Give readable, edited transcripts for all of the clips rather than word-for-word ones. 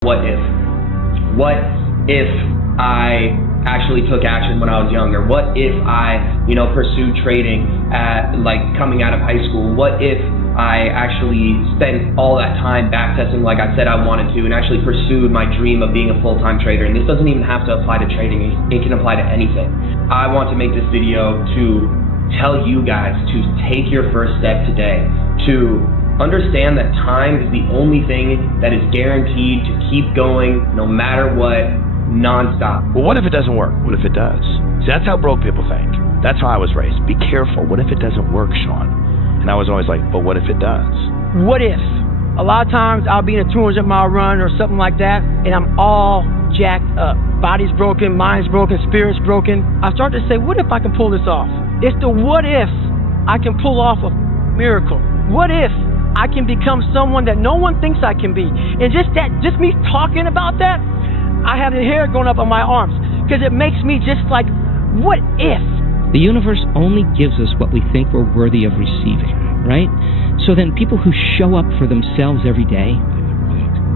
What if? What if I actually took action when I was younger? What if I, pursued trading at coming out of high school? What if I actually spent all that time backtesting like I said I wanted to and actually pursued my dream of being a full-time trader? And this doesn't even have to apply to trading. It can apply to anything. I want to make this video to tell you guys to take your first step today, to understand that time is the only thing that is guaranteed to keep going no matter what, nonstop. Well, what if it doesn't work? What if it does? See, that's how broke people think. That's how I was raised. Be careful. What if it doesn't work, Sean? And I was always like, but what if it does? What if? A lot of times I'll be in a 200-mile run or something like that, and I'm all jacked up. Body's broken, mind's broken, spirit's broken. I start to say, what if I can pull this off? It's the what if I can pull off a miracle. What if I can become someone that no one thinks I can be? And just me talking about that, I have the hair going up on my arms because it makes me just like, what if? The universe only gives us what we think we're worthy of receiving, right? So then people who show up for themselves every day,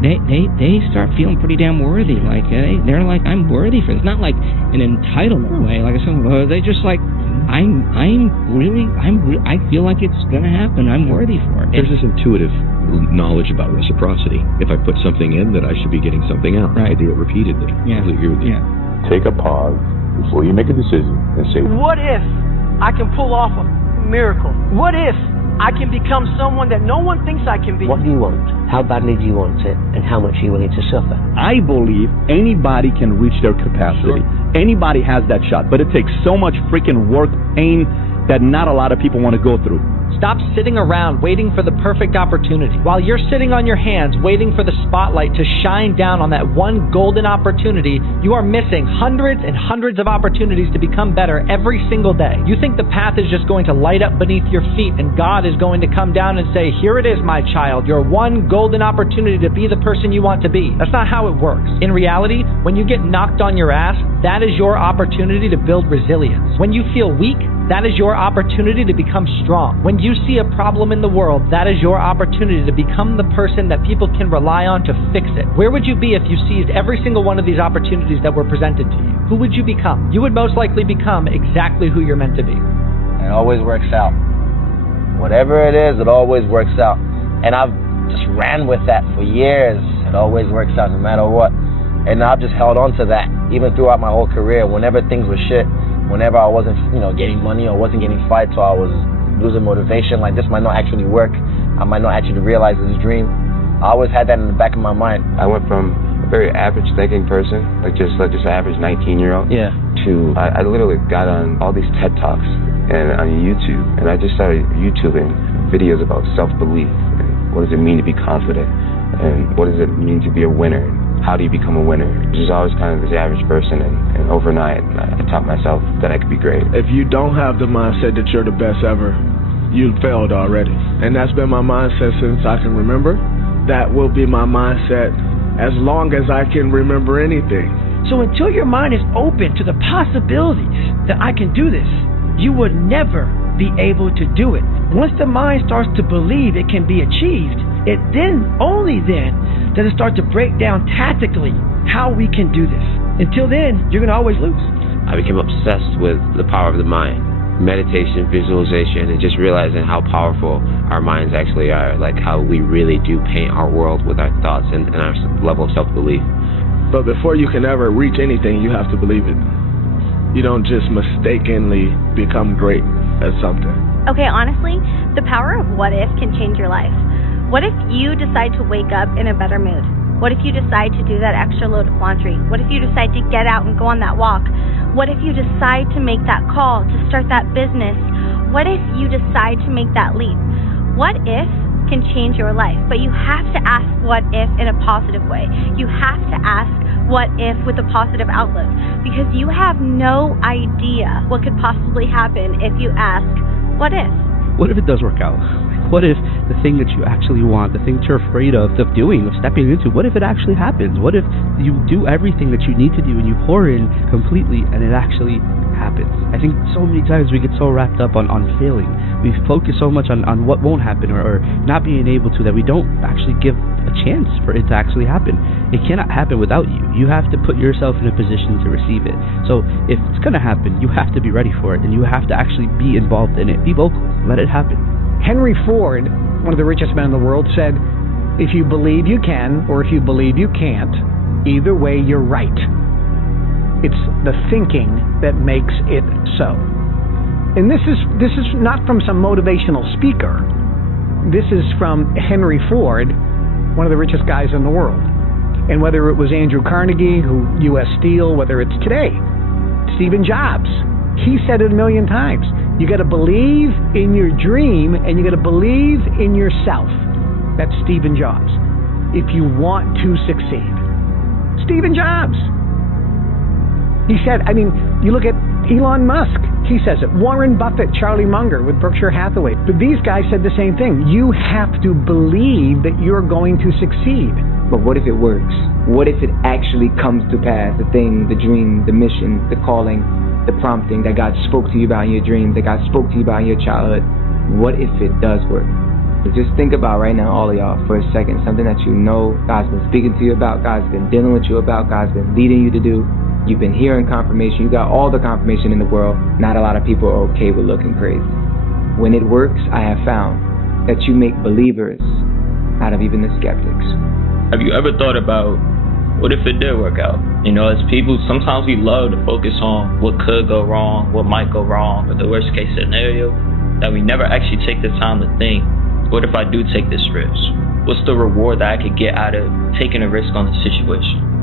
they start feeling pretty damn worthy. Like they're like, I'm worthy for this. Not like an entitlement way. Like they just like, I feel like it's gonna happen. I'm worthy for it. There's this intuitive knowledge about reciprocity. If I put something in, that I should be getting something out. Right. I do it repeatedly. Yeah. I agree with you. Yeah. Take a pause before you make a decision and say, what if I can pull off a miracle? What if I can become someone that no one thinks I can be? What do you want? How badly do you want it? And how much are you willing to suffer? I believe anybody can reach their capacity. Sure. Anybody has that shot, but it takes so much freaking work, pain, that not a lot of people want to go through. Stop sitting around waiting for the perfect opportunity. While you're sitting on your hands waiting for the spotlight to shine down on that one golden opportunity, you are missing hundreds and hundreds of opportunities to become better every single day. You think the path is just going to light up beneath your feet and God is going to come down and say, here it is, my child, your one golden opportunity to be the person you want to be. That's not how it works. In reality, when you get knocked on your ass, that is your opportunity to build resilience. When you feel weak, that is your opportunity to become strong. When you see a problem in the world, that is your opportunity to become the person that people can rely on to fix it. Where would you be if you seized every single one of these opportunities that were presented to you? Who would you become? You would most likely become exactly who you're meant to be. It always works out. Whatever it is, it always works out. And I've just ran with that for years. It always works out no matter what. And I've just held on to that even throughout my whole career. Whenever things were shit, whenever I wasn't, getting money or wasn't getting fights, or I was losing motivation, like this might not actually work, I might not actually realize this dream, I always had that in the back of my mind. I went from a very average thinking person, like just average 19-year-old, to I literally got on all these TED Talks and on YouTube, and I just started YouTubing videos about self-belief, and what does it mean to be confident, and what does it mean to be a winner. How do you become a winner? Just always kind of this average person, and overnight I taught myself that I could be great. If you don't have the mindset that you're the best ever, you failed already. And that's been my mindset since I can remember. That will be my mindset as long as I can remember anything. So until your mind is open to the possibilities that I can do this, you would never be able to do it. Once the mind starts to believe it can be achieved, it then, only then, does it start to break down tactically how we can do this. Until then, you're going to always lose. I became obsessed with the power of the mind. Meditation, visualization, and just realizing how powerful our minds actually are, like how we really do paint our world with our thoughts and our level of self-belief. But before you can ever reach anything, you have to believe it. You don't just mistakenly become great at something. Okay, honestly, the power of what if can change your life. What if you decide to wake up in a better mood? What if you decide to do that extra load of laundry? What if you decide to get out and go on that walk? What if you decide to make that call, to start that business? What if you decide to make that leap? What if can change your life, but you have to ask what if in a positive way. You have to ask what if with a positive outlook, because you have no idea what could possibly happen if you ask, what if? What if it does work out? What if the thing that you actually want, the thing that you're afraid of doing, of stepping into, what if it actually happens? What if you do everything that you need to do and you pour in completely and it actually happens. I think so many times we get so wrapped up on failing. We focus so much on what won't happen or not being able to, that we don't actually give a chance for it to actually happen. It cannot happen without you. You have to put yourself in a position to receive it. So if it's going to happen, you have to be ready for it, and you have to actually be involved in it. Be vocal. Let it happen. Henry Ford, one of the richest men in the world, said, if you believe you can or if you believe you can't, either way you're right. It's the thinking that makes it so. And this is not from some motivational speaker. This is from Henry Ford, one of the richest guys in the world. And whether it was Andrew Carnegie, who U.S. Steel, whether it's today, Stephen Jobs, he said it a million times. You got to believe in your dream, and you got to believe in yourself. That's Stephen Jobs. If you want to succeed. Stephen Jobs. He said, I mean, you look at Elon Musk, he says it. Warren Buffett, Charlie Munger with Berkshire Hathaway. But these guys said the same thing. You have to believe that you're going to succeed. But what if it works? What if it actually comes to pass? The thing, the dream, the mission, the calling, the prompting that God spoke to you about in your dreams, that God spoke to you about in your childhood. What if it does work? So just think about right now, all of y'all, for a second, something that you know God's been speaking to you about, God's been dealing with you about, God's been leading you to do. You've been hearing confirmation. You got all the confirmation in the world. Not a lot of people are okay with looking crazy. When it works, I have found that you make believers out of even the skeptics. Have you ever thought about, what if it did work out? You know, as people, sometimes we love to focus on what could go wrong, what might go wrong, or the worst case scenario, that we never actually take the time to think, what if I do take this risk? What's the reward that I could get out of taking a risk on the situation?